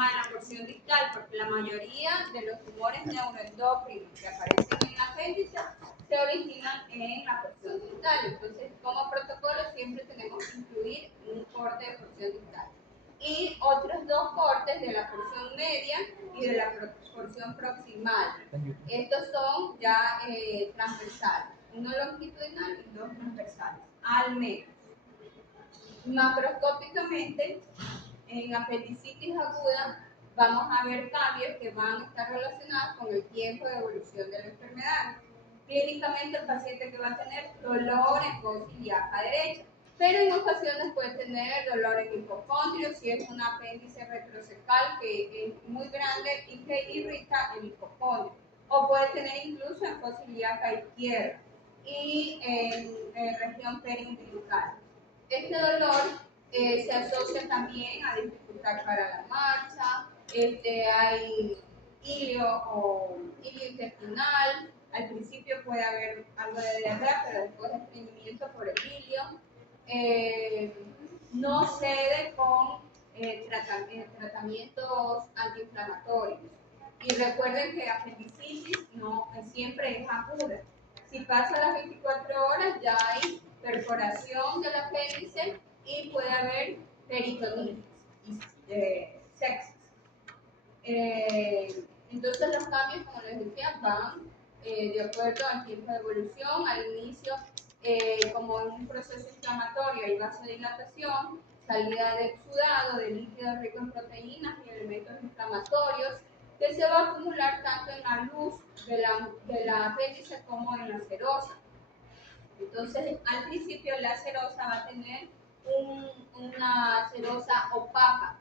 carcinoma de la porción distal, porque la mayoría de los tumores neuroendocrinos que aparecen en el apéndice se originan en la porción distal. Entonces, como protocolo siempre tenemos que incluir un corte de porción distal y otros dos cortes de la porción media y de la porción proximal. Estos son ya transversales, uno longitudinal y dos transversales, al menos. Macroscópicamente, en apendicitis aguda vamos a ver cambios que van a estar relacionados con el tiempo de evolución de la enfermedad. Clínicamente el paciente que va a tener dolor en coxis ilíaca derecha, pero en ocasiones puede tener dolor en hipocondrio si es un apéndice retrocecal que es muy grande y que irrita el hipocondrio, o puede tener incluso en coxis ilíaca izquierda y en región periumbilical. Este dolor se asocia también a dificultad para la marcha, hay hilio o hilio intestinal. Al principio puede haber algo de diarrea, pero después estreñimiento por el hilio. No cede con tratamientos antiinflamatorios. Y recuerden que apendicitis no siempre es aguda. Si pasa las 24 horas ya hay perforación del apéndice y puede haber peritonitis sepsis. Entonces los cambios, como les decía, van de acuerdo al tiempo de evolución. Al inicio, como en un proceso inflamatorio hay vasodilatación, salida de exudado de líquidos ricos en proteínas y elementos inflamatorios que se va a acumular tanto en la luz de la apéndice como en la serosa. Entonces, al principio la serosa va a tener una serosa opaca,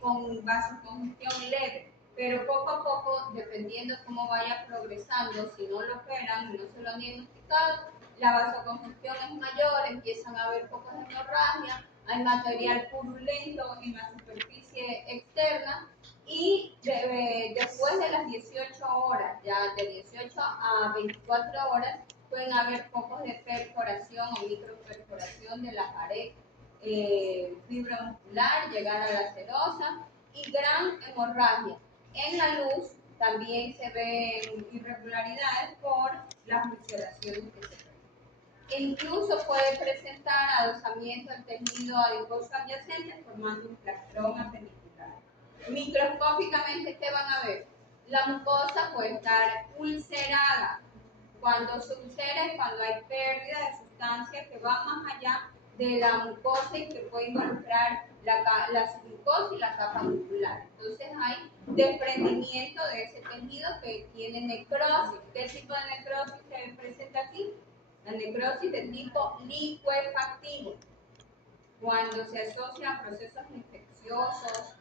con vasocongestión leve, pero poco a poco, dependiendo cómo vaya progresando, si no lo operan y no se lo han diagnosticado, la vasocongestión es mayor, empiezan a haber pocos de hemorragia, hay material purulento en la superficie externa y después de las 18 horas, ya de 18 a 24 horas, pueden haber focos de perforación o microperforación de la pared fibromuscular, llegar a la serosa y gran hemorragia. En la luz también se ven irregularidades por las ulceraciones que se ven. E incluso puede presentar adosamiento del tejido adiposo adyacente formando un plastrón apendicular. Microscópicamente, ¿qué van a ver? La mucosa puede estar ulcerada. Cuando se ulcera es cuando hay pérdida de sustancia que va más allá de la mucosa y que puede involucrar la submucosa y la capa muscular. Entonces hay desprendimiento de ese tejido que tiene necrosis. ¿Qué tipo de necrosis se presenta aquí? La necrosis de tipo licuefactivo. Cuando se asocia a procesos infecciosos,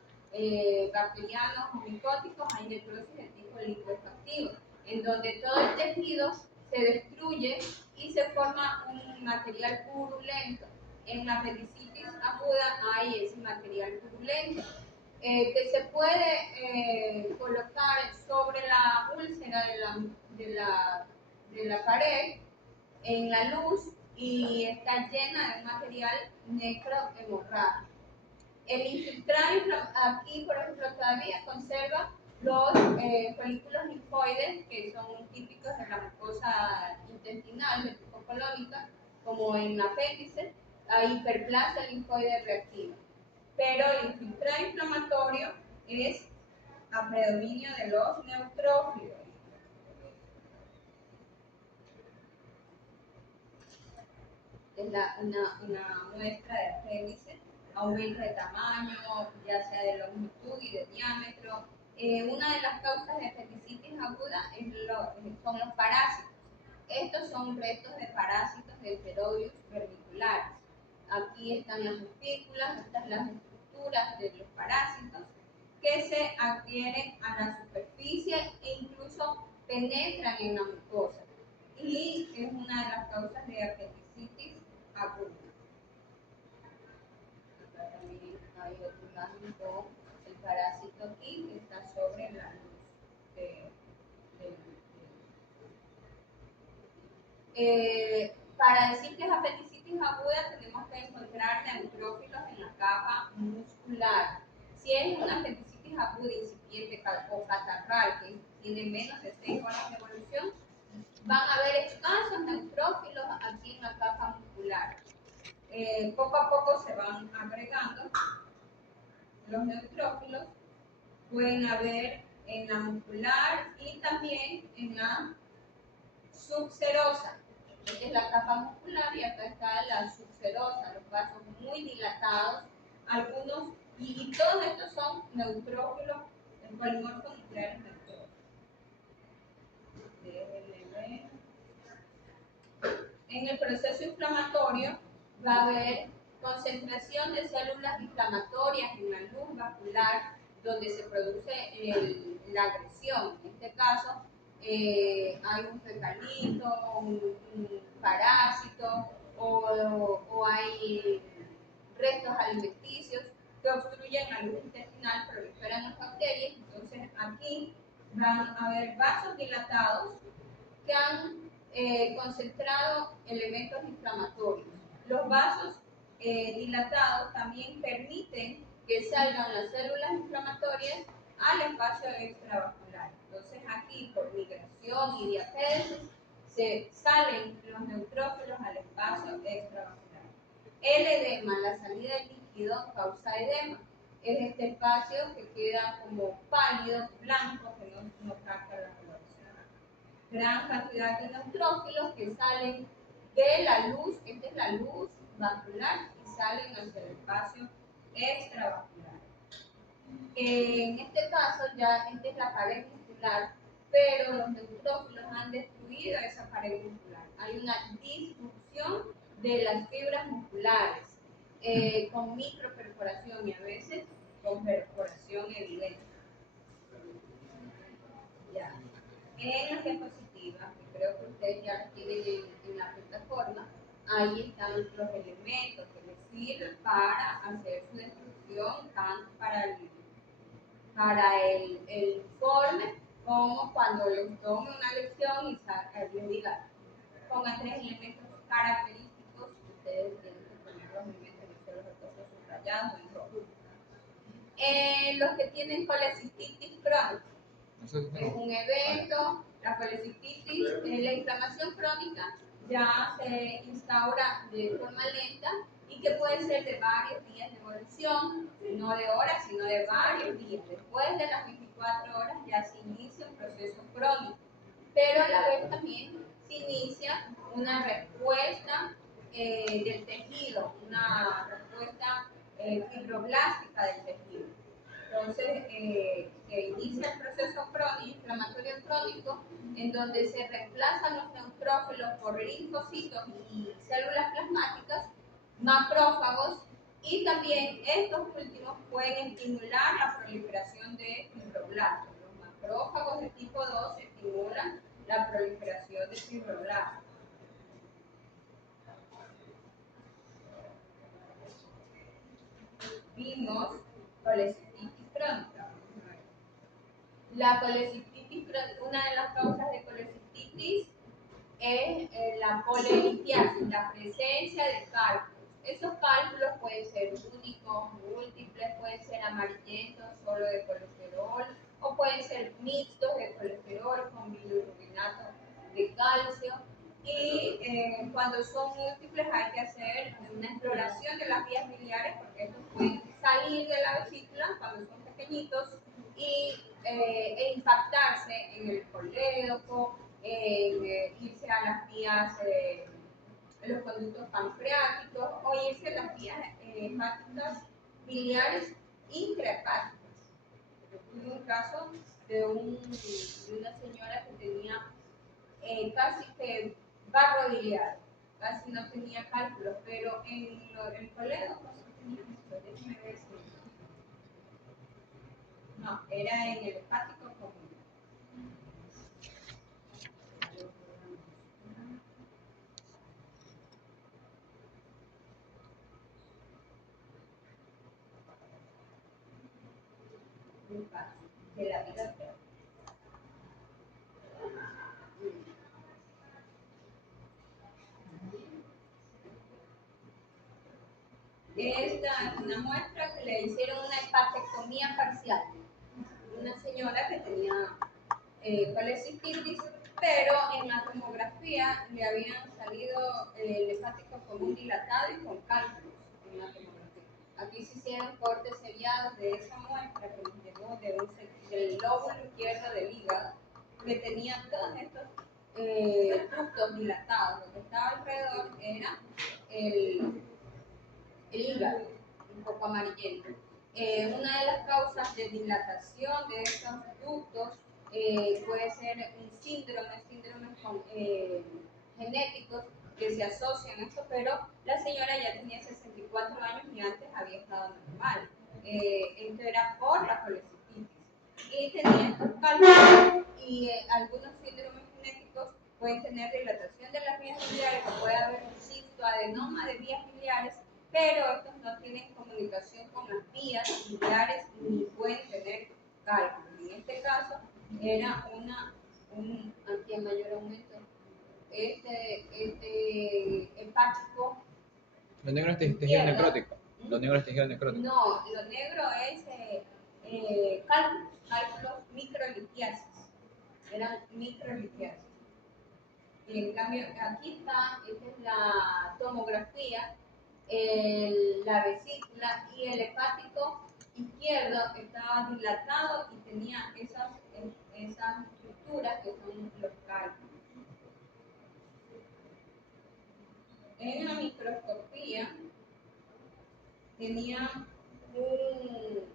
bacterianos o micóticos, hay necrosis de tipo licuefactivo, en donde todo el tejido se destruye y se forma un material purulento. En la apendicitis aguda hay ese material purulento que se puede colocar sobre la úlcera de la pared en la luz y está llena de material necrohemorrágico. El infiltrado aquí, por ejemplo, todavía conserva los folículos linfoides que son típicos de la mucosa intestinal de tipo colónica, como en apéndice, hay hiperplasia linfoide reactiva. Pero el infiltrado inflamatorio es a predominio de los neutrófilos. Es una muestra de apéndice, aumento de tamaño, ya sea de longitud y de diámetro. Una de las causas de apendicitis aguda son los parásitos. Estos son restos de parásitos de Enterobius vermiculares. Aquí están las espículas, estas son las estructuras de los parásitos que se adhieren a la superficie e incluso penetran en la mucosa. Y es una de las causas de apendicitis aguda. Acá también hay otra imagen con el parásito aquí que está sobre la luz para decir que es apendicitis aguda tenemos que encontrar neutrófilos en la capa muscular. Si es una apendicitis aguda, incipiente o catarral, que tiene menos de 6 horas de evolución, van a haber escasos neutrófilos aquí en la capa muscular. Poco a poco se van agregando los neutrófilos. Pueden haber en la muscular y también en la subserosa. Esta es la capa muscular y acá está la subserosa, los vasos muy dilatados, algunos, y todos estos son neutrófilos, el polimorfo nuclear es neutrófilo. En el proceso inflamatorio va a haber concentración de células inflamatorias en la luz vascular donde se produce la agresión. En este caso hay un fecalito, un parásito o hay restos alimenticios que obstruyen la luz intestinal, proliferan las bacterias. Entonces aquí van a haber vasos dilatados que han concentrado elementos inflamatorios. Los vasos dilatados también permiten que salgan las células inflamatorias al espacio extravascular. Entonces aquí por migración y diapéresis se salen los neutrófilos al espacio extravascular. El edema, la salida de líquido causa edema. Es este espacio que queda como pálido, blanco, que no capta la coloración. Gran cantidad de neutrófilos que salen de la luz, esta es la luz vascular, y salen hacia el espacio extravascular. En este caso ya esta es la pared muscular, pero los neutrófilos han destruido esa pared muscular. Hay una disrupción de las fibras musculares con microperforación y a veces con perforación evidente. Ya. En las diapositivas, que creo que ustedes ya las tienen en la plataforma, ahí están los elementos que les sirven para hacer su destrucción, tanto para el informe como cuando les tome una lección y les diga, pongan 3 elementos característicos, ustedes tienen que poner los elementos que los otros subrayados en rojo. Los que tienen colecistitis crónica. Es un evento, la colecistitis, la inflamación crónica ya se instaura de forma lenta y que puede ser de varios días de evolución, no de horas, sino de varios días. Después de las 24 horas ya se inicia un proceso crónico, pero a la vez también se inicia una respuesta del tejido, una respuesta fibroblástica del tejido. Entonces, se inicia el proceso inflamatorio crónico, en donde se reemplazan los neutrófilos por linfocitos y células plasmáticas, macrófagos, y también estos últimos pueden estimular la proliferación de fibroblastos. Los macrófagos de tipo 2 estimulan la proliferación de fibroblastos. Vimos colecistitis crónica. La colecistitis crónica, una de las causas de colecistitis es la polelitiasis, la presencia de cálculos. Esos cálculos pueden ser únicos, múltiples, pueden ser amarillentos, solo de colesterol, o pueden ser mixtos de colesterol con bilirrubinato de calcio. Y cuando son múltiples hay que hacer una exploración de las vías biliares, porque estos pueden salir de la vesícula cuando son pequeñitos e impactarse en el colédoco, irse a las vías, los conductos pancreáticos, o irse a las vías hepáticas biliares intrahepáticas. Yo tuve un caso de una señora que tenía casi que barro biliar, casi no tenía cálculos, pero en el colédoco sí tenía mucho. Déjenme ver si. No, era en el hepático común. Muy fácil, de la vida real. Esta es una muestra que le hicieron una hepatectomía parcial. Una señora que tenía colecistitis, pero en la tomografía le habían salido el hepático común dilatado y con cálculos en la tomografía. Aquí se hicieron cortes seriados de esa muestra que nos llegó del lóbulo izquierdo del hígado, que tenía todos estos ductos dilatados. Lo que estaba alrededor era el hígado, un poco amarillento. Una de las causas de dilatación de estos ductos puede ser un síndromes genéticos que se asocian a esto, pero la señora ya tenía 64 años y antes había estado normal. Esto era por la colecistitis. Y tenía estos cálculos y algunos síndromes genéticos pueden tener dilatación de las vías biliares, puede haber un cistoadenoma de vías biliares, pero estos no tienen comunicación con las vías biliares ni pueden tener cálculos. En este caso era un aquí a mayor aumento hepático. Lo negro es tejido necrótico. Lo negro es tejido necrótico. No, lo negro es cálculos microlitiasis. Eran microlitiasis. Y en cambio, aquí está, esta es la tomografía, la vesícula y el hepático izquierdo estaba dilatado y tenía esas estructuras que son los cálculos. En la microscopía tenía un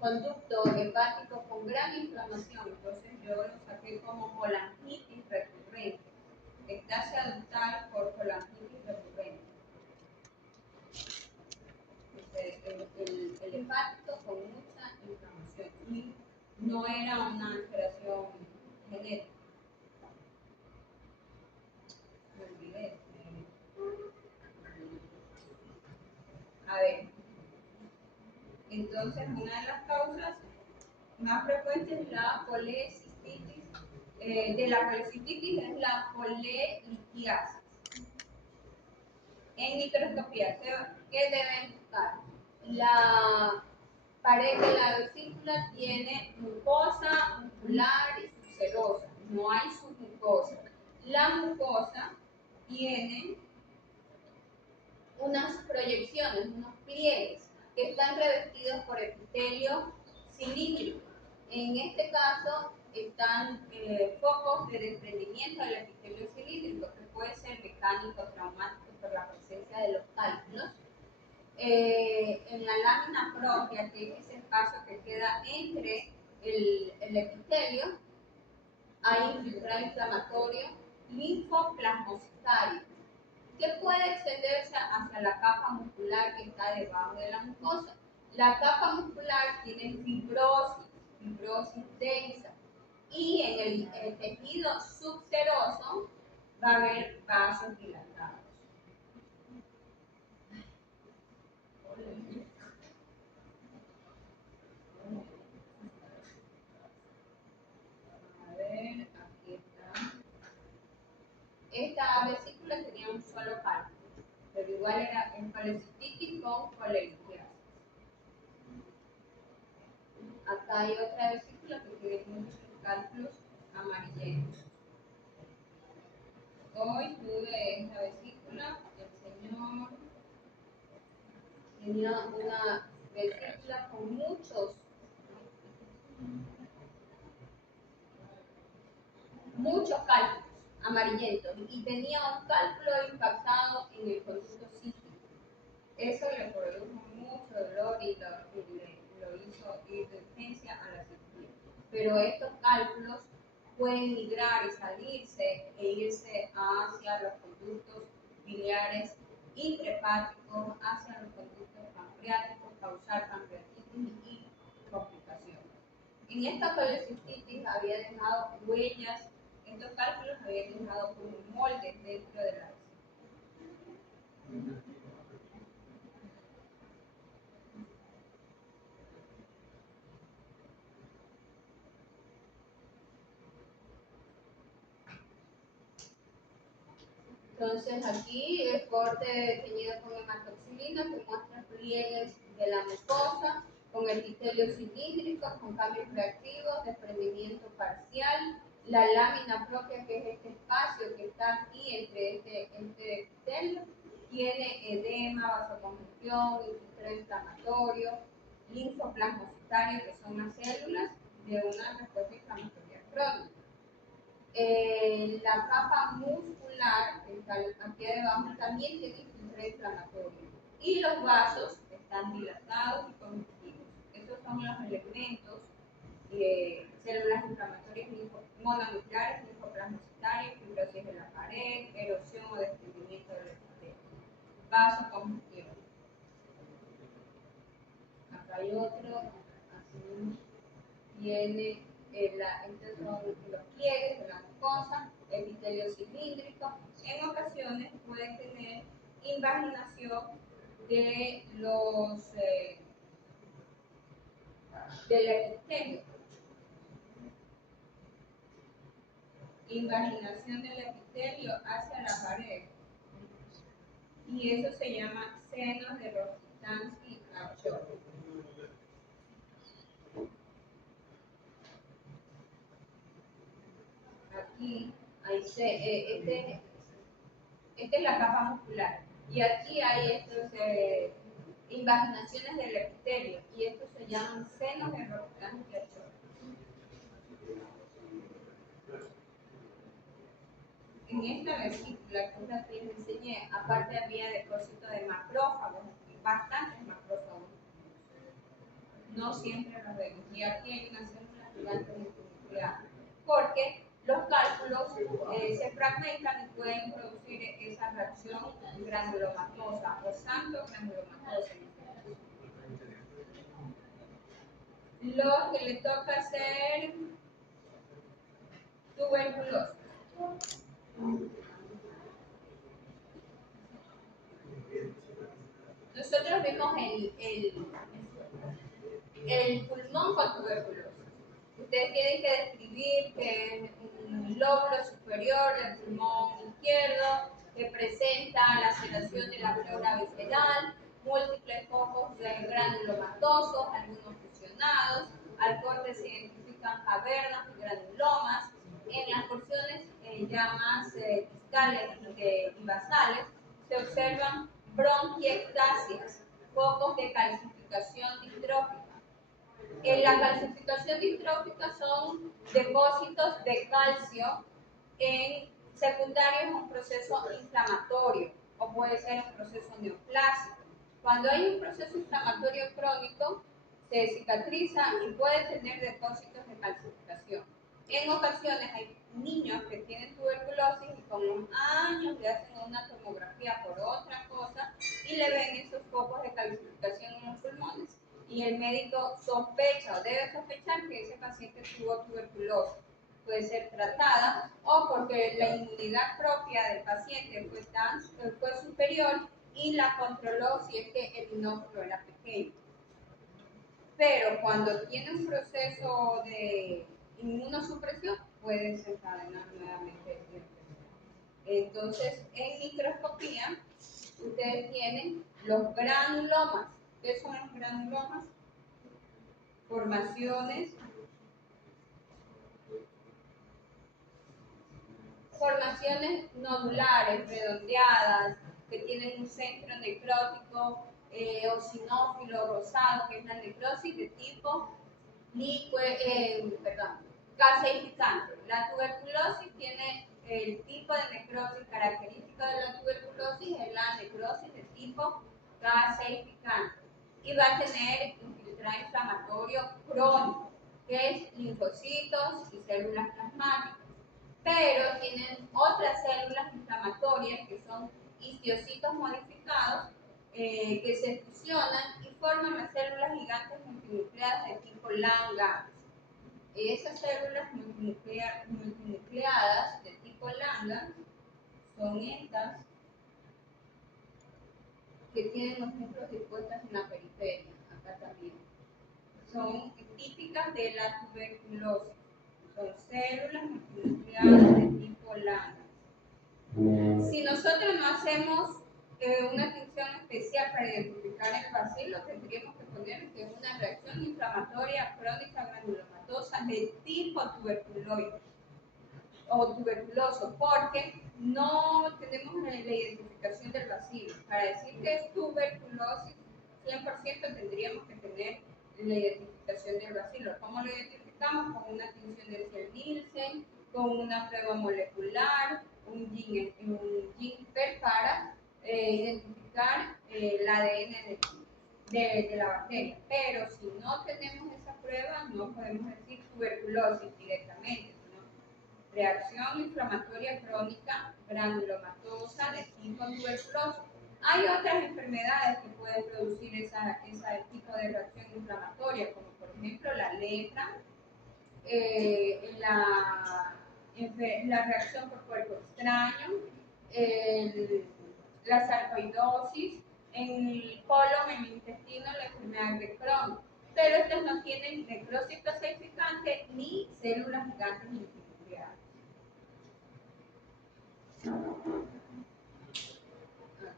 conducto hepático con gran inflamación, entonces yo lo saqué como colangitis recurrente. Ectasia ductal por colangitis recurrente. El hepático con mucha inflamación y no era una alteración genética. Me olvidé. A ver, entonces una de las causas más frecuentes es la colecistitis. De la colecistitis es la colelitiasis. En microscopía, ¿qué deben buscar? La pared de la vesícula tiene mucosa, muscular y subserosa. No hay submucosa. La mucosa tiene unas proyecciones, unos pliegues que están revestidos por epitelio cilíndrico. En este caso están focos de desprendimiento del epitelio cilíndrico, que puede ser mecánico, traumático por la presencia de los cálculos. En la lámina propia, que es ese espacio que queda entre el epitelio, hay infiltrado inflamatorio linfoplasmocitario, que puede extenderse hacia la capa muscular que está debajo de la mucosa. La capa muscular tiene fibrosis densa, y en el tejido subseroso va a haber vasos dilatados. A ver, aquí está. Esta vesícula tenía un solo cálculo, pero igual era en colecistitis con colelitiasis. Acá hay otra vesícula que tiene muchos cálculos amarillentos. Hoy tuve esta vesícula, el señor tenía una vesícula con muchos cálculos amarillentos y tenía un cálculo impactado en el conducto cístico. Eso le produjo mucho dolor y lo hizo ir de urgencia a la cirugía. Pero estos cálculos pueden migrar y salirse e irse hacia los conductos biliares intrahepáticos, hacia los conductos pancreáticos, causar pancreatitis y complicaciones. En esta colecistitis había dejado huellas, estos cálculos habían dejado como moldes dentro de la vesícula. Entonces aquí el corte teñido con hematoxilina que muestra pliegues de la mucosa, con epitelio cilíndrico, con cambios reactivos, desprendimiento parcial, la lámina propia, que es este espacio que está aquí entre este epitelio, tiene edema, vasocongestión, infiltrado inflamatorio, linfoplasmocitario, que son las células de una respuesta inflamatoria crónica. La capa muscular, que está aquí debajo, también tiene infiltrado inflamatorio. Y los vasos están dilatados y conjuntivos. Estos son los elementos, células inflamatorias mononucleares, linfoplasmocitarios, fibrosis de la pared, erosión o desprendimiento del epitelio. Vaso conjuntivo. Acá hay otro, así viene, estos son los pliegues de la mucosa, epitelio cilíndrico. En ocasiones puede tener invaginación de los del epitelio. Invaginación del epitelio hacia la pared. Y eso se llama senos de Rokitansky-Achor. Aquí hay esta es la capa muscular. Y aquí hay estos invaginaciones del epitelio. Y estos se llaman senos de Rokitansky-Achor. En esta vesícula, que es la que les enseñé, aparte había depósito de macrófagos, bastantes macrófagos. No siempre los vemos. Y aquí hay una célula gigante multinuclear. Porque los cálculos se fragmentan y pueden producir esa reacción granulomatosa o santo-granulomatosa. Lo que le toca hacer tuberculosis. Nosotros vimos el pulmón con tuberculosis. Ustedes tienen que describir que es un lóbulo superior del pulmón izquierdo que presenta laceración de la pleura visceral, múltiples focos de granulomatosos, algunos fusionados. Al corte se identifican cavernas y granulomas. En las porciones ya más distales y basales se observan bronquiectasias, focos de calcificación distrófica. La calcificación distrófica son depósitos de calcio secundarios a un proceso inflamatorio o puede ser un proceso neoplásico. Cuando hay un proceso inflamatorio crónico, se cicatriza y puede tener depósitos de calcificación. En ocasiones hay niños que tienen tuberculosis y con los años le hacen una tomografía por otra cosa y le ven esos focos de calcificación en los pulmones. Y el médico sospecha o debe sospechar que ese paciente tuvo tuberculosis. Puede ser tratada o porque la inmunidad propia del paciente fue superior y la controló si es que el inóculo era pequeño. Pero cuando tiene un proceso de inmunosupresión, puede desencadenar nuevamente la enfermedad. Entonces, en microscopía, ustedes tienen los granulomas. ¿Qué son los granulomas? Formaciones nodulares, redondeadas, que tienen un centro necrótico eosinófilo rosado, que es la necrosis de tipo caseificante. La tuberculosis tiene el tipo de necrosis característico de la tuberculosis, es la necrosis de tipo caseificante. Y va a tener infiltrado inflamatorio crónico, que es linfocitos y células plasmáticas. Pero tienen otras células inflamatorias que son histiocitos modificados que se fusionan y forman las células gigantes multinucleadas de tipo Langerhans. Esas células multinucleadas de tipo Langerhans son estas que tienen los núcleos dispuestos en la periferia, acá también. Son típicas de la tuberculosis. Son células multinucleadas de tipo Langerhans. Si nosotros no hacemos una tinción especial para identificar el bacilo tendríamos que poner que es una reacción inflamatoria crónica granulomatosa de tipo tuberculoide o tuberculoso, porque no tenemos la identificación del bacilo. Para decir que es tuberculosis 100% tendríamos que tener la identificación del bacilo. ¿Cómo lo identificamos? Con una tinción de Nielsen, con una prueba molecular, un GINPER para identificar el ADN de la bacteria. Pero si no tenemos esa prueba, no podemos decir tuberculosis directamente, sino reacción inflamatoria crónica granulomatosa de tipo tuberculoso. Hay otras enfermedades que pueden producir ese tipo de reacción inflamatoria, como por ejemplo la lepra, la reacción por cuerpo extraño, la sarcoidosis, en el colon, en el intestino, la enfermedad de Crohn. Pero estas no tienen necrosis calcificante ni células gigantes multinucleares.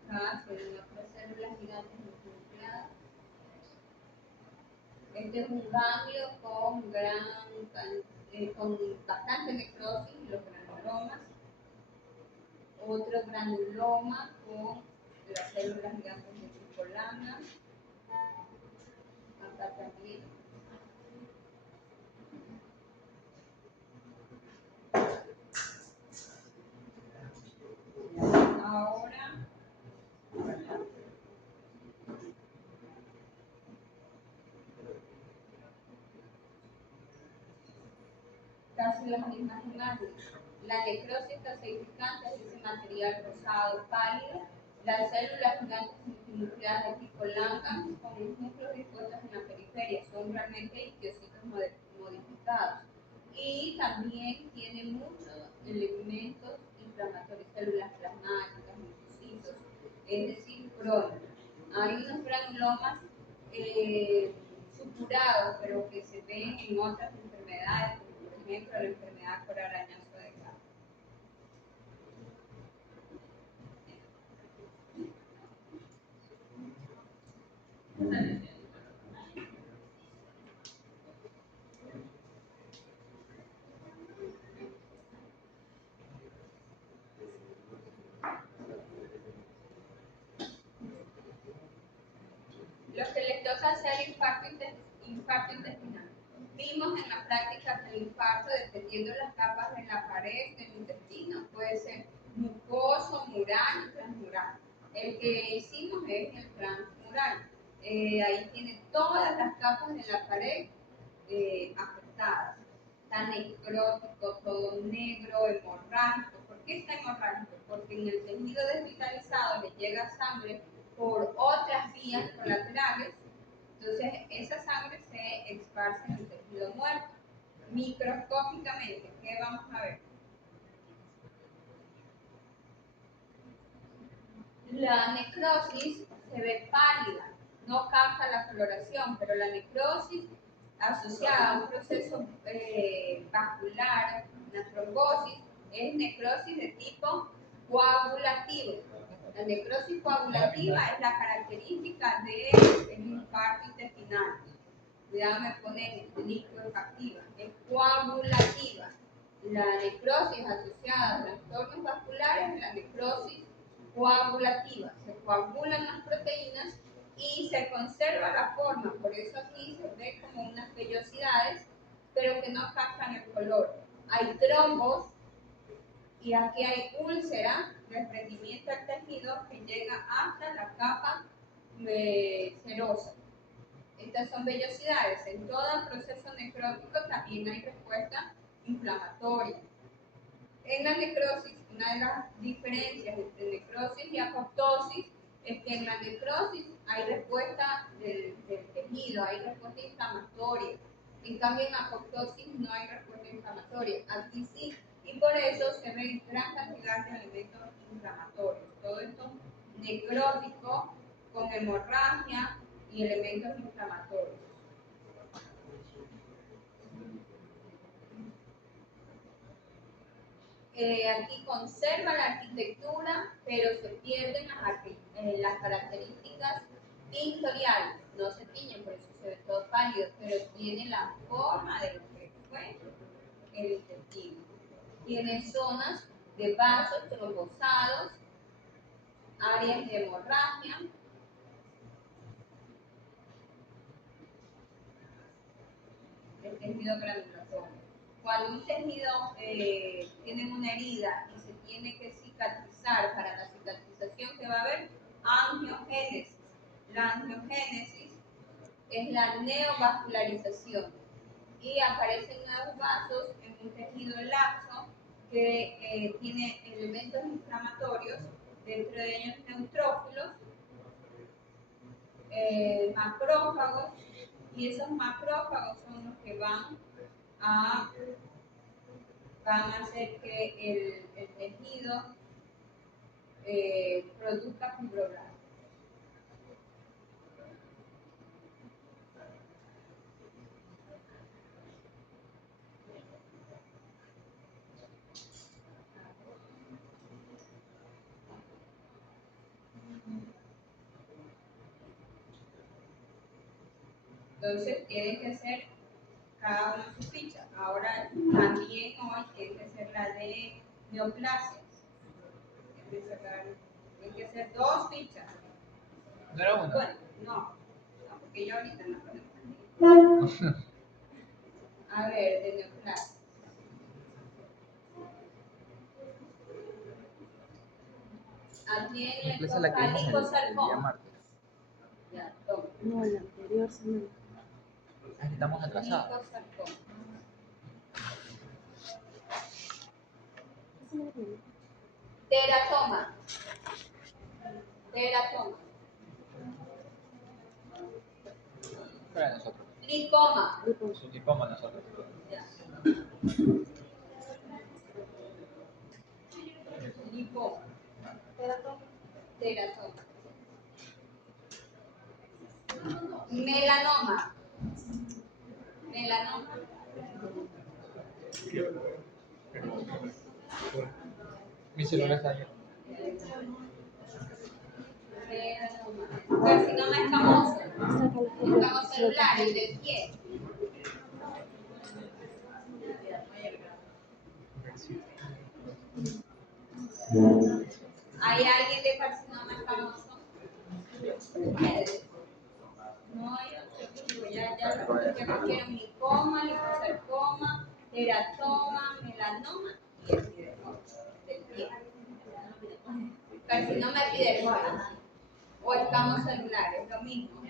Acá se ven otras células gigantes multinucleadas. Este es un ganglio con bastante necrosis, los granulomas. Otro granuloma con las células gigantes multipolanas. Acá también. Ahora casi las mismas imágenes. La necrosis calcificante es ese material rosado pálido. Las células gigantes multinucleadas de tipo Langhans con los núcleos dispuestos en la periferia son realmente ictiocitos modificados. Y también tiene muchos elementos inflamatorios, células plasmáticas, linfocitos, es decir, crónicos. Hay unos granulomas supurados, pero que se ven en otras enfermedades, como por ejemplo la enfermedad por arañazo de gato. Lo que les toca hacer infarto intestinal. Vimos en la práctica que el infarto, dependiendo de las capas de la pared del intestino, puede ser mucoso, mural y transmural. El que hicimos es el transmural. Ahí tiene todas las capas de la pared afectadas. Está necrótico, todo negro, hemorrágico. ¿Por qué está hemorrágico? Porque en el tejido desvitalizado le llega sangre por otras vías colaterales, entonces esa sangre se esparce en el tejido muerto. Microscópicamente, ¿qué vamos a ver? La necrosis se ve pálida, no capta la coloración, pero la necrosis asociada a un proceso vascular, una trombosis, es necrosis de tipo coagulativo. La necrosis coagulativa es la característica del infarto intestinal. Cuidado, me pone liquefactiva, es coagulativa. La necrosis asociada a trastornos vasculares es la necrosis coagulativa. Se coagulan las proteínas y se conserva la forma, por eso aquí se ve como unas vellosidades, pero que no captan el color. Hay trombos y aquí hay úlcera, desprendimiento del tejido que llega hasta la capa serosa. Estas son vellosidades. En todo proceso necrótico también hay respuesta inflamatoria. En la necrosis, una de las diferencias entre necrosis y apoptosis es que en la necrosis hay respuesta del tejido, hay respuesta inflamatoria. En cambio, en apoptosis no hay respuesta inflamatoria. Aquí sí. Y por eso se ven gran cantidad de elementos inflamatorios. Todo esto necrótico, con hemorragia y elementos inflamatorios. aquí conserva la arquitectura, pero se pierden las características pictoriales. No se tiñen, por eso se ve todo pálido, pero tiene la forma de lo que fue el intestino. Tiene zonas de vasos trombosados, áreas de hemorragia, el tejido granulatorio. Cuando un tejido tiene una herida y se tiene que cicatrizar, para la cicatrización que va a haber angiogénesis. La angiogénesis es la neovascularización y aparecen nuevos vasos en un tejido laxo que tiene elementos inflamatorios, dentro de ellos neutrófilos, macrófagos, y esos macrófagos son los que van a hacer que el tejido produzca fibroblastos. Entonces tienen que hacer cada uno su ficha. Ahora también hoy tiene que ser la de neoplasias. Tiene que ser 2 fichas. ¿No era una? Bueno, no, porque yo ahorita no puedo. A ver, de neoplasias. Aquí en el Esa es la que vimos el día sarcoma. martes. Ya, toma. No, la anterior semana. Estamos atrasados. Licosarcoma. Teratoma. Teratoma. Para nosotros. Licoma. Su lipoma nosotros. Ya. Lipoma. Teratoma. Melanoma. Melanoma. Mi celular está ahí. Melanoma. Carcinoma escamoso. Escamoso celular, el del pie. ¿Hay alguien de carcinoma escamoso? ¿Ustedes? No, ya cogieron lipoma, liposarcoma, teratoma, melanoma y epidermoide del pie. Carcinoma epidermoide o escamos celulares, lo mismo.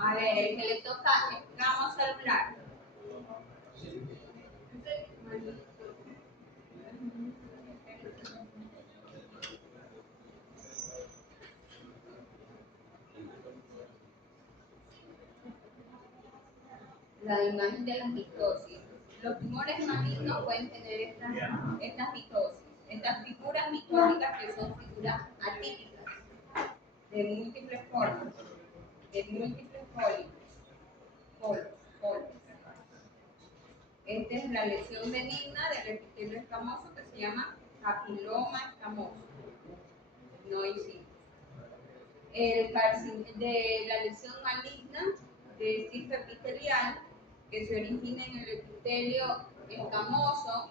A ver, el que le toca escamo celular. La imagen de la mitosis. Los tumores malignos pueden tener estas mitosis, estas figuras mitóticas que son figuras atípicas, de múltiples formas, de múltiples polos. Esta es la lesión benigna del epitelio escamoso que se llama papiloma escamoso, no hicimos. El de la lesión maligna de tipo epitelial que se origina en el epitelio escamoso,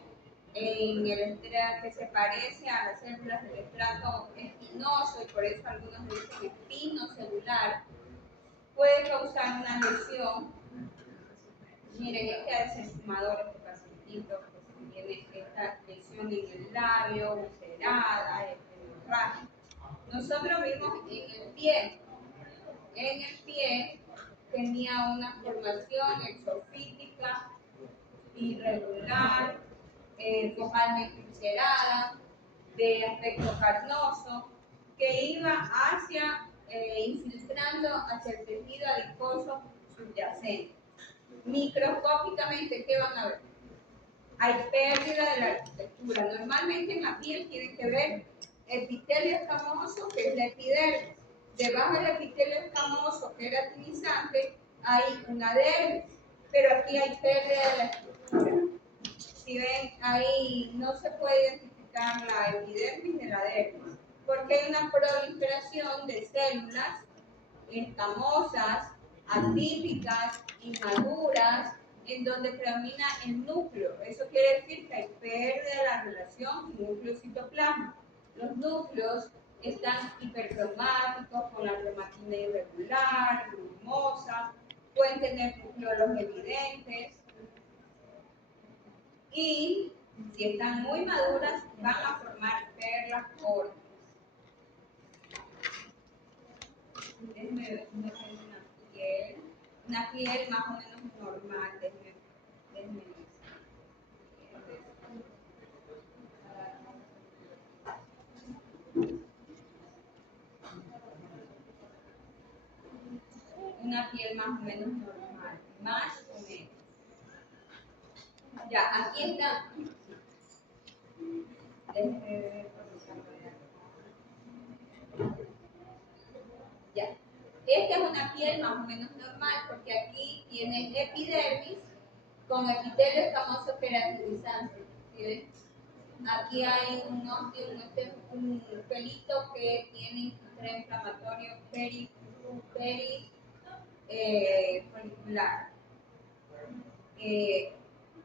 en el estrato que se parece a las células del estrato espinoso, y por eso algunos dicen espino celular, puede causar una lesión. Miren, este es fumador, este pacientito, que tiene esta lesión en el labio, ulcerada, hemorragia. Nosotros vimos en el pie. En el pie tenía una formación exofítica irregular, focalmente ulcerada, de aspecto carnoso, que iba infiltrando hacia el tejido adiposo subyacente. Microscópicamente, ¿qué van a ver? hay pérdida de la arquitectura. Normalmente en la piel tiene que ver epitelio escamoso, que es la epidermis. Debajo del epitelio escamoso queratinizante hay una dermis, pero aquí hay pérdida de la estructura. Si ven, ahí no se puede identificar la epidermis de la dermis, porque hay una proliferación de células escamosas, atípicas, inmaduras, en donde predomina el núcleo. Eso quiere decir que hay pérdida de la relación núcleo-citoplasma. Los núcleos están hipercromáticos, con la cromatina irregular, grumosa, pueden tener nucleolos evidentes, y si están muy maduras van a formar perlas cortas. Déjenme ver una piel más o menos normal. Déjenme ver. Una piel más o menos normal, más o menos. Ya, aquí está. Déjenme ver. Ya. Esta es una piel más o menos normal porque aquí tiene epidermis con epitelio escamoso queratinizante. ¿Sí ven? Aquí hay un pelito que tiene intrainflamatorio folicular.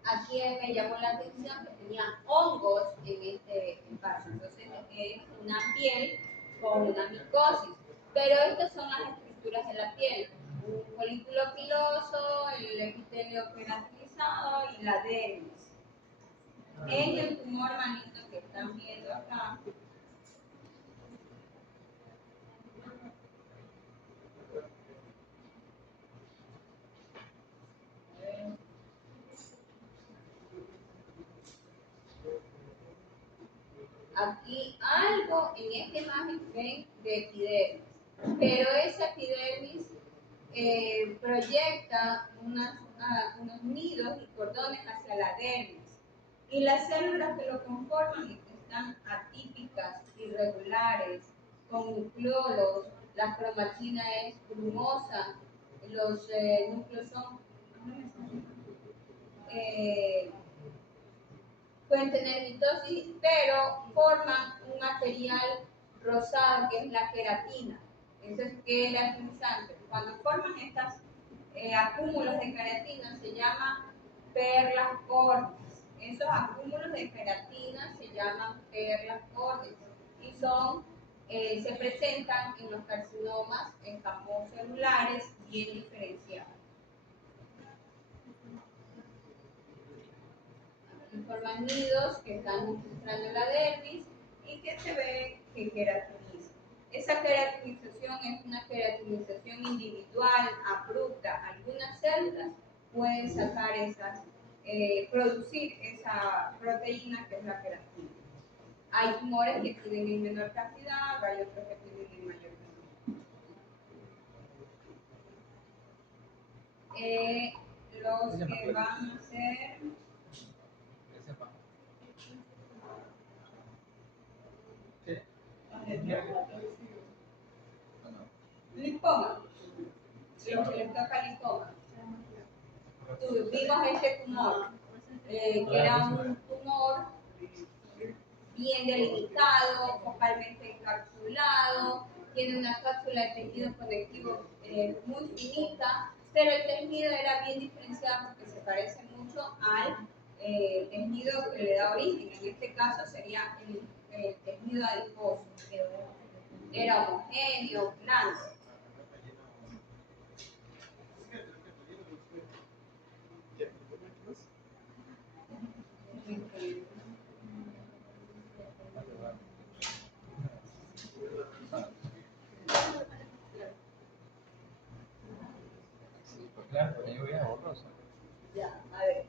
Aquí me llamó la atención que tenía hongos en este espacio. Entonces es una piel con una micosis. Pero estas son las estructuras de la piel. Un folículo piloso, el epitelio queratinizado y la dermis. En el tumor maligno que están viendo acá, aquí algo en esta imagen ven de epidermis, pero esa epidermis proyecta unos nidos y cordones hacia la dermis, y las células que lo conforman están atípicas, irregulares, con nucleolos, la cromatina es grumosa, los núcleos son pueden tener mitosis, pero forman un material rosado que es la queratina. Eso es queratinizante. Cuando forman estos acúmulos de queratina se llaman perlas córneas. Esos acúmulos de queratina se llaman perlas córneas y se presentan en los carcinomas escamosos celulares bien diferenciados. Forman nidos que están mostrando la dermis y que se ve que queratinizan. Esa queratinización es una queratinización individual, abrupta. Algunas células pueden sacar producir esa proteína que es la queratina. Hay tumores que tienen en menor cantidad, hay otros que tienen en mayor cantidad. Los que van a ser lipoma, los que les toca lipoma. Vimos este tumor, que era un tumor bien delimitado, focalmente encapsulado, tiene una cápsula de tejido conectivo muy finita, pero el tejido era bien diferenciado porque se parece mucho al tejido que le da origen. En este caso sería el tejido adiposo. Era homogéneo, blanco. Claro, la lluvia es borrosa. Ya, a ver.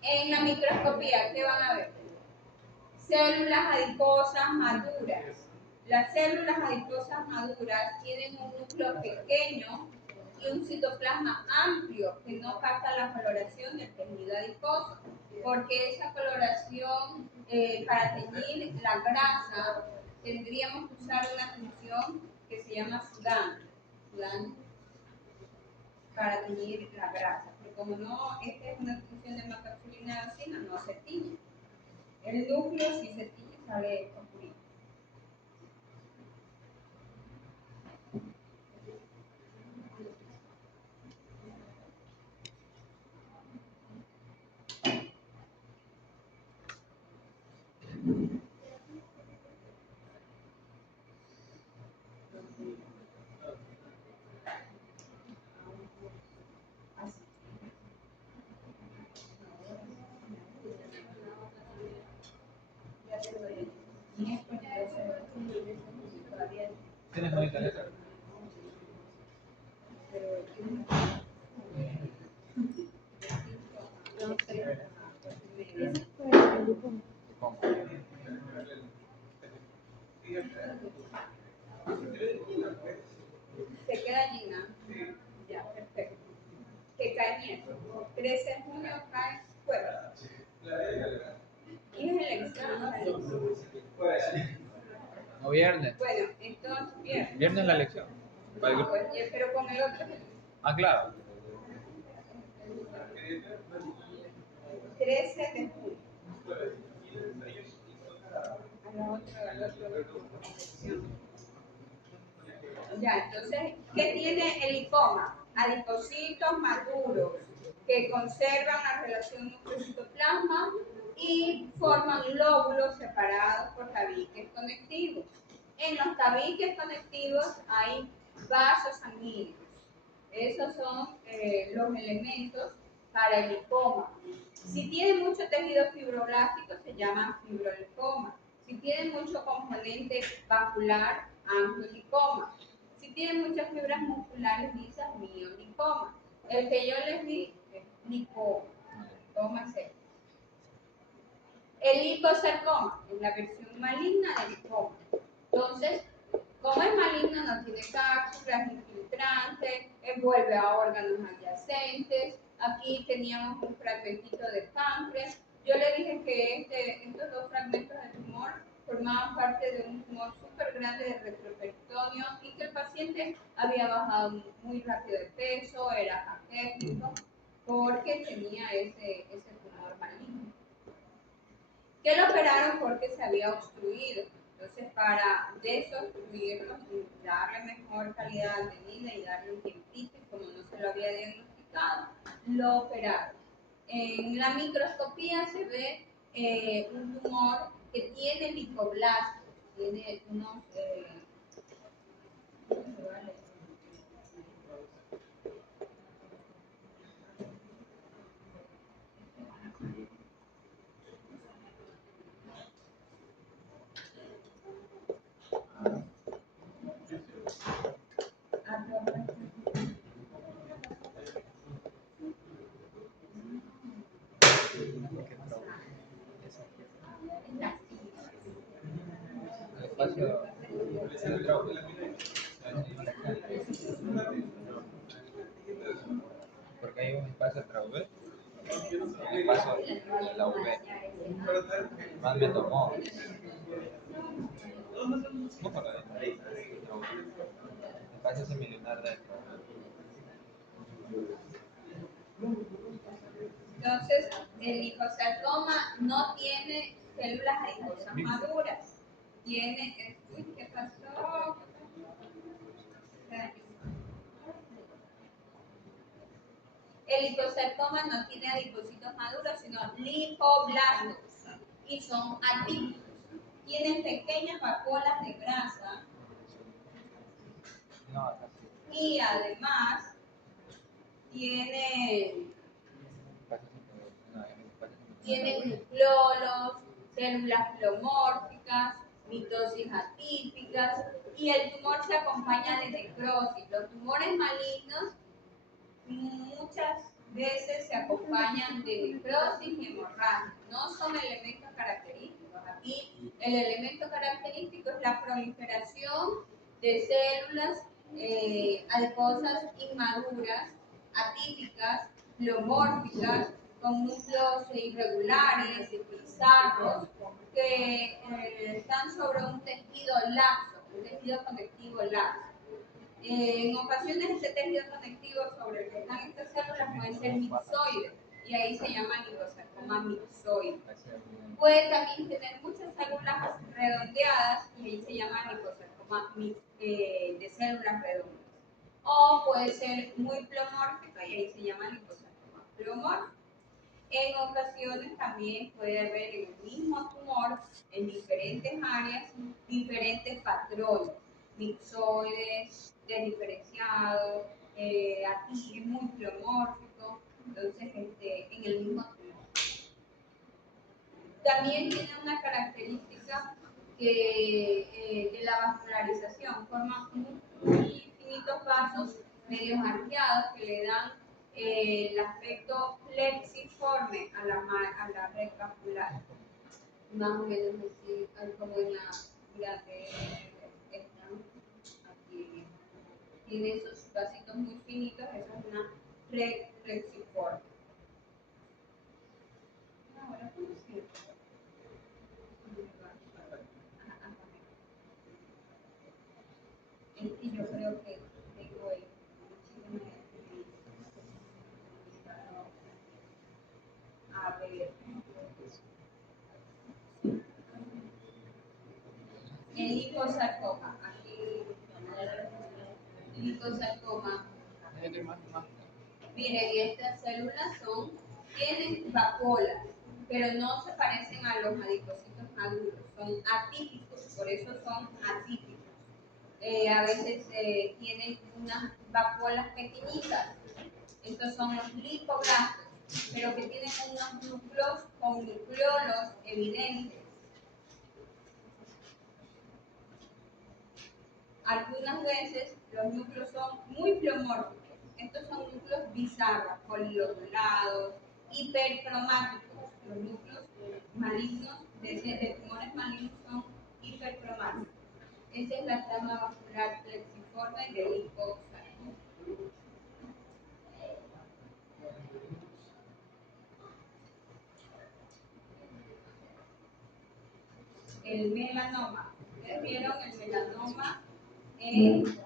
En la microscopía, ¿qué van a ver? Células adiposas maduras. Las células adiposas maduras tienen un núcleo pequeño y un citoplasma amplio que no capta la coloración del tejido adiposo, porque esa coloración para teñir la grasa tendríamos que usar una función que se llama Sudan para teñir la grasa, pero como no, esta es una función de macrofilina de eosina, no se tiñe. El núcleo sí se tiñe, sale oscurito. ¿Tienes bonita letra? Se queda allí, ¿no? Ya, perfecto. Que cae miércoles. 13 de junio cae jueves. Y es elección. No, viernes. Bueno, entonces, viernes. Viernes la elección. Ah, pues, pero con el otro. Ah, claro. 13 de junio. Al otro. Ya, entonces, ¿qué tiene el lipoma? Adipocitos maduros que conservan la relación núcleo-citoplasma y forman lóbulos separados por tabiques conectivos. En los tabiques conectivos hay vasos sanguíneos. Esos son los elementos para el lipoma. Si tiene mucho tejido fibroblástico se llama fibrolipoma. Si tiene mucho componente vascular, angiolipoma. Si tiene muchas fibras musculares lisas, miolipoma. El que yo les di es lipoma. Tómase. El liposarcoma es la versión maligna del lipoma. Entonces, como es maligno, no tiene cápsulas infiltrantes, envuelve a órganos adyacentes. Aquí teníamos un fragmentito de páncreas. Yo le dije que estos dos fragmentos de tumor formaban parte de un tumor súper grande de retroperitoneo y que el paciente había bajado muy rápido de peso, era caquético, porque tenía ese tumor maligno. Que lo operaron porque se había obstruido. Entonces, para desobstruirlo y darle mejor calidad de vida y darle un tiempito, como no se lo había diagnosticado, lo operaron. En la microscopía se ve un tumor que tiene lipoblastos, tiene unos... Espacio central. Porque hay un espacio entre V, un espacio en la V. Más me tomó. No para el espacio semilunar de Entonces, el liposarcoma no tiene células adiposas maduras. Tiene... Uy, ¿qué pasó? El liposarcoma no tiene adipocitos maduros, sino lipoblastos. Y son atípicos. Tienen pequeñas vacuolas de grasa. Y además tienen nucleolos, células pleomórficas, mitosis atípicas, y el tumor se acompaña de necrosis. Los tumores malignos muchas veces se acompañan de necrosis y hemorragia. No son elementos característicos. Aquí el elemento característico es la proliferación de células adiposas inmaduras, atípicas, pleomórficas, con núcleos irregulares, bizarros, que están sobre un tejido laxo, un tejido conectivo laxo. En ocasiones este tejido conectivo sobre el que están estas células puede ser mixoide y ahí se llama liposarcoma mixoide. Puede también tener muchas células redondeadas y ahí se llama liposarcoma de células redondas. O puede ser muy pleomórfica y ahí se llama liposarcoma pleomórfico. En ocasiones también puede haber en el mismo tumor, en diferentes áreas, diferentes patrones, mixoides, desdiferenciados, aquí es muy pleomórfico, entonces en el mismo tumor. También tiene una característica que de la vascularización, forma muy finitos vasos medios arqueados que le dan el aspecto plexiforme a la red vascular. Más o menos así, como en la que están aquí. Tiene esos vasitos muy finitos, eso es una red plexiforme. Ahora, ¿cómo se y yo creo que tengo ahí a ver el liposarcoma, aquí liposarcoma. Miren, estas células tienen vacuolas, pero no se parecen a los adipocitos maduros, son atípicos, por eso son atípicos. A veces tienen unas vacuolas pequeñitas, estos son los lipoblastos, pero que tienen unos núcleos con nucleolos evidentes. Algunas veces los núcleos son muy pleomórficos. Estos son núcleos bizarros, polilobulados, hipercromáticos. Los núcleos malignos de tumores malignos son hipercromáticos. Esa es la trama vascular plexiforme del liposarcoma. El melanoma. ¿Ustedes vieron el melanoma? El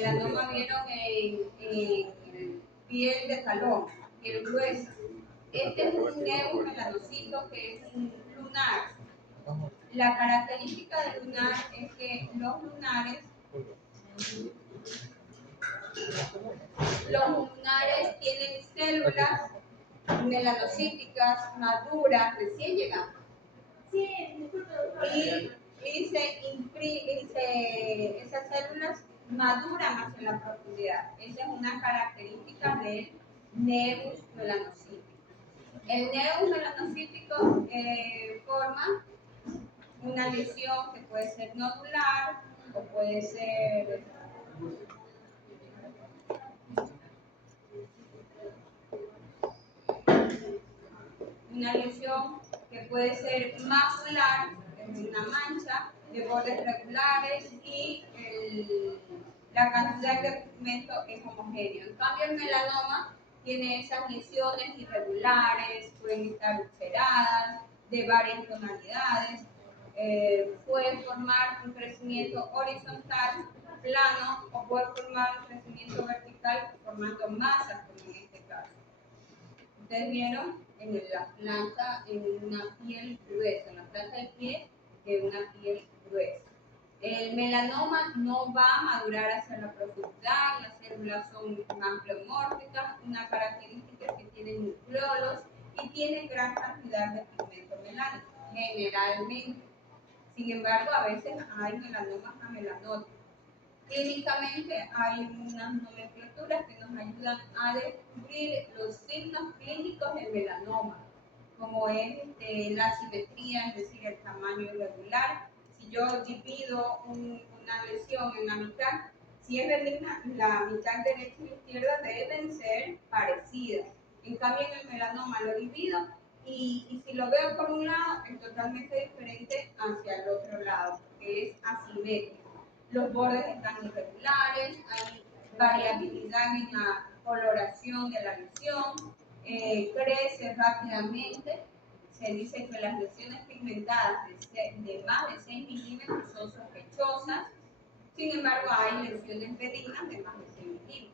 melanoma vieron en piel de talón, piel gruesa. Este es un neomelanocito que es un lunar. La característica del lunar es que los lunares tienen células melanocíticas maduras, recién llegadas. Y esas células maduran hacia la profundidad. Esa es una característica del nevus melanocítico. El nevus melanocítico forma una lesión que puede ser nodular o puede ser una lesión que puede ser macular, es una mancha de bordes regulares y la cantidad de pigmento es homogéneo. En cambio, el melanoma tiene esas lesiones irregulares, pueden estar ulceradas, de varias tonalidades, puede formar un crecimiento horizontal, plano, o puede formar un crecimiento vertical formando masas, como en este caso. Ustedes vieron en la planta, en una piel gruesa, en la planta del pie, de una piel gruesa. El melanoma no va a madurar hacia la profundidad, las células son más pleomórficas, una característica es que tienen nucleolos y tienen gran cantidad de pigmento melánico, generalmente. Sin embargo, a veces hay melanomas amelanóticos. Clínicamente hay unas nomenclaturas que nos ayudan a descubrir los signos clínicos del melanoma, como es la simetría, es decir, el tamaño irregular. Si yo divido una lesión en la mitad, si es benigna, la mitad derecha y izquierda deben ser parecidas. En cambio, en el melanoma lo divido y si lo veo por un lado, es totalmente diferente hacia el otro lado, porque es asimétrico. los bordes están irregulares, hay variabilidad en la coloración de la lesión, crece rápidamente. Se dice que las lesiones pigmentadas de más de 6 milímetros son sospechosas. Sin embargo, hay lesiones benignas de más de 6 milímetros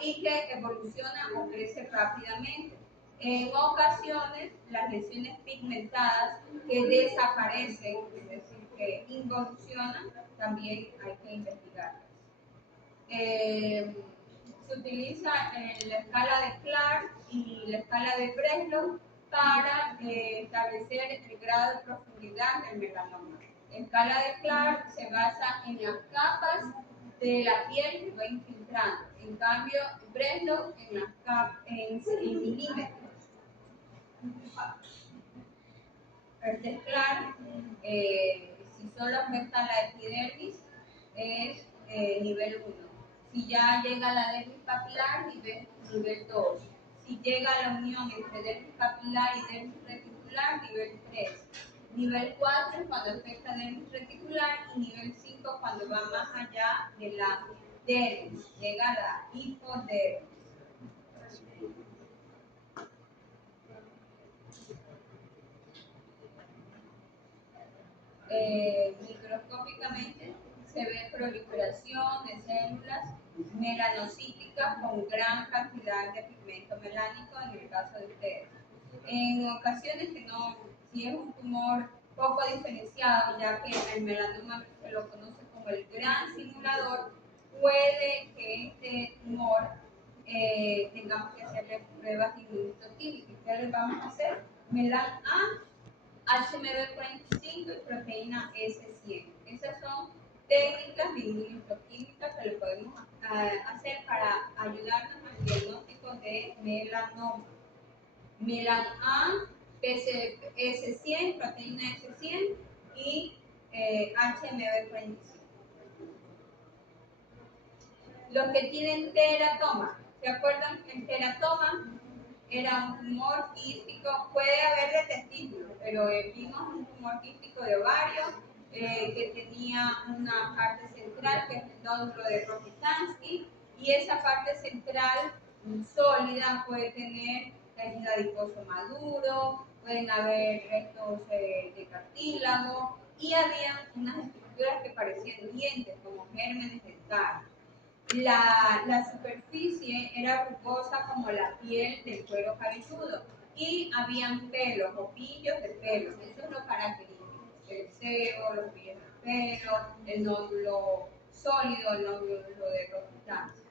y que evolucionan o crecen rápidamente. En ocasiones, las lesiones pigmentadas que desaparecen, es decir, que involucionan, también hay que investigarlas. Se utiliza la escala de Clark y la escala de Breslow para establecer el grado de profundidad del melanoma. La escala de Clark se basa en las capas de la piel que va infiltrando. En cambio, Breslow en las capas en milímetros. Este es Clark, si solo afecta la epidermis, es nivel 1. Si ya llega a la dermis papilar, nivel 2. Si llega a la unión entre dermis papilar y dermis reticular, nivel 3. Nivel 4 es cuando afecta dermis reticular y nivel 5 cuando va más allá de la dermis, llega a la hipodermis. Microscópicamente se ve proliferación de células melanocíticas con gran cantidad de pigmento melánico en el caso de ustedes. En ocasiones que no, si es un tumor poco diferenciado, ya que el melanoma se lo conoce como el gran simulador, puede que este tumor tengamos que hacerle pruebas de inmunohistoquímica. ¿Qué les vamos a hacer? Melan A, HMB45 y proteína S100. Esas son técnicas de inmunohistoquímica que le podemos hacer para ayudarnos al diagnóstico de melanoma. Melan A, S100, proteína S100 y HMB45. Los que tienen teratoma, ¿se acuerdan? El teratoma era un tumor quístico, puede haber de testículo, pero vimos un tumor quístico de ovario que tenía una parte central que es el nódulo de Rokitansky, y esa parte central sólida puede tener tejido adiposo maduro, pueden haber restos de cartílago y había unas estructuras que parecían dientes como gérmenes dentales. La superficie era rugosa como la piel del cuero cabelludo y habían pelos, ovillos de pelos. Eso es lo característico. El sebo, los ovillos de pelo, el nódulo sólido, el nódulo de Rokitansky.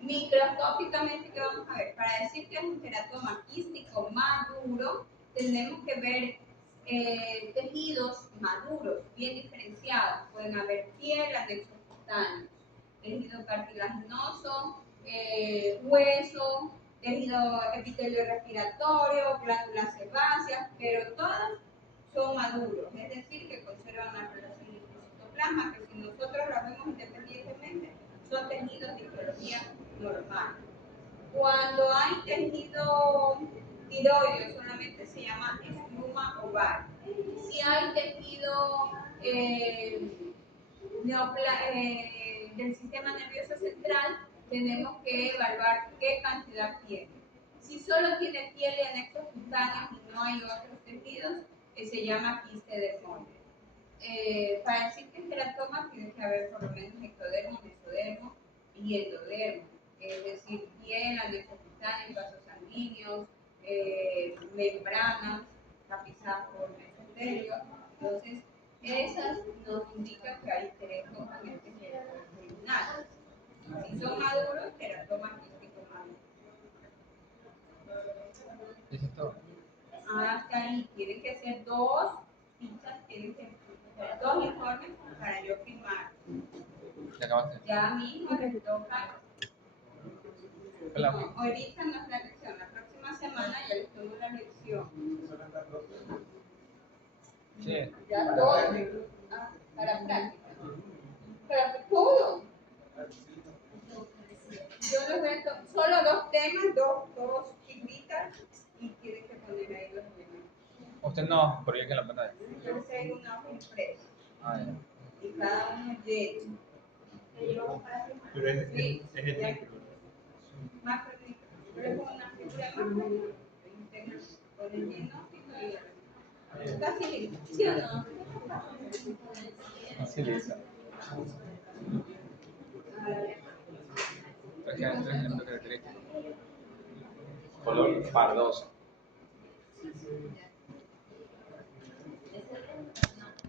Microscópicamente, ¿qué vamos a ver? Para decir que es un teratoma quístico maduro, tenemos que ver tejidos maduros, bien diferenciados. Pueden haber piel, anexos cutáneos, tejido cartilaginoso, hueso, tejido epitelio respiratorio, glándulas sebáceas, pero todos son maduros, es decir, que conservan la relación citoplasma, que si nosotros los vemos independientemente, son tejidos de histología normal. Cuando hay tejido tiroideo, solamente se llama espluma oval. Si hay tejido del sistema nervioso central, tenemos que evaluar qué cantidad tiene. Si solo tiene piel y anexos cutáneos y no hay otros tejidos, se llama quiste dermoide. Para decir que es teratoma tiene que haber por lo menos ectodermo, mesodermo y endodermo, es decir, piel, anexos cutáneos, vasos sanguíneos, membranas tapizadas por mesotelio. Entonces, esas nos indican que hay interés en el tejido terminal. Si son maduros, teratoma quístico maduro. ¿Eso es todo? Hasta ahí tienen que ser dos fichas, tienen que ser dos informes para yo firmar. ¿Ya acabaste? Ya mismo les toca. Hola. No, ahorita no es la lección, la próxima semana ya les tomo la lección. Sí. Ya todo. Para práctica. Para todo. Yo les voy a tomar solo dos temas, dos figuritas y tienen que poner ahí los temas. Usted no, porque es que en la pantalla. Yo les traigo una hoja impresa. Ah, ya. cada uno lleno. Pero es el negro. Más pequeño, pero es como una figura más pequeña. Con el diagnóstico y casi listo, ¿sí o no? Así lisa. Tres ejemplos característicos. Color pardoso.